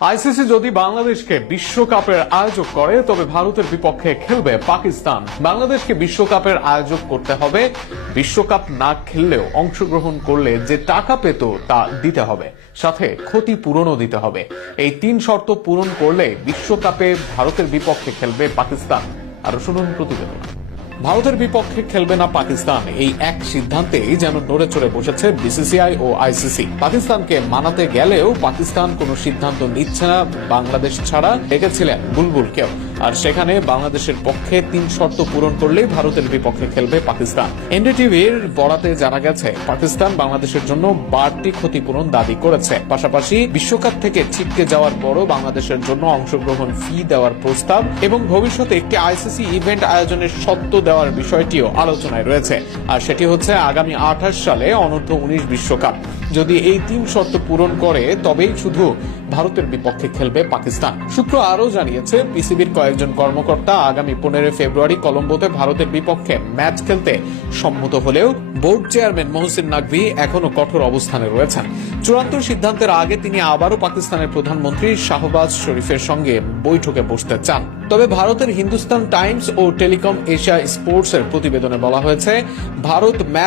ICC যদি বাংলাদেশকে বিশ্বকাপের আয়োজক করে তবে ভারতের বিপক্ষে খেলবে পাকিস্তান। বাংলাদেশকে বিশ্বকাপের আয়োজক করতে হবে, বিশ্বকাপ না খেললেও অংশগ্রহণ করলে যে টাকা পেত তা দিতে হবে, সাথে ক্ষতিপূরণও দিতে হবে। এই তিন শর্ত পূরণ করলে বিশ্বকাপে ভারতের বিপক্ষে খেলবে পাকিস্তান। আরো শুনুন প্রতিবেদন। ভারতের বিপক্ষে খেলবে না পাকিস্তান, এই এক সিদ্ধান্তেই যেন নড়ে চড়ে বসেছে বিসিসিআই ও আইসিসি। পাকিস্তানকে মানাতে গেলেও পাকিস্তান কোনো সিদ্ধান্ত নিচ্ছে না বাংলাদেশ ছাড়া, ডেকেছিলেন বুলবুলকেও। আর সেখানে বাংলাদেশের পক্ষে তিন শর্ত পূরণ করলেই ভারতের বিপক্ষে খেলবে পাকিস্তান। এনডিটিভির বরাতে জানা গেছে পাকিস্তান বাংলাদেশের জন্য বাড়তি ক্ষতিপূরণ দাবি করেছে, পাশাপাশি বিশ্বকাপ থেকে ছিটকে যাওয়ার পরও বাংলাদেশের জন্য অংশগ্রহণ ফি দেওয়ার প্রস্তাব এবং ভবিষ্যতে একটি আইসিসি ইভেন্ট আয়োজনের সত্ত্ব দেওয়ার বিষয়টিও আলোচনায় রয়েছে। আর সেটি হচ্ছে আগামী 28 সালে অনূর্ধ্ব 19 বিশ্বকাপ। যদি এই তিন শর্ত পূরণ করে তবেই শুধু ভারতের বিপক্ষে খেলবে পাকিস্তান। সূত্র আরও জানিয়েছে পিসিবির কয়েকজন কর্মকর্তা আগামী 15 ফেব্রুয়ারি কলম্বোতে ভারতের বিপক্ষে ম্যাচ খেলতে সম্মত হলেও বোর্ড চেয়ারম্যান মহসিন নাকভি এখনো কঠোর অবস্থানে রয়েছেন। চূড়ান্ত সিদ্ধান্তের আগে তিনি আবারও পাকিস্তানের প্রধানমন্ত্রী শাহবাজ শরীফের সঙ্গে বৈঠকে বসতে চান। তবে ভারতের হিন্দুস্তান টাইমস ও টেলিকম এশিয়া স্পোর্টস এর প্রতিবেদনে বলা হয়েছে ভারত ম্যাচ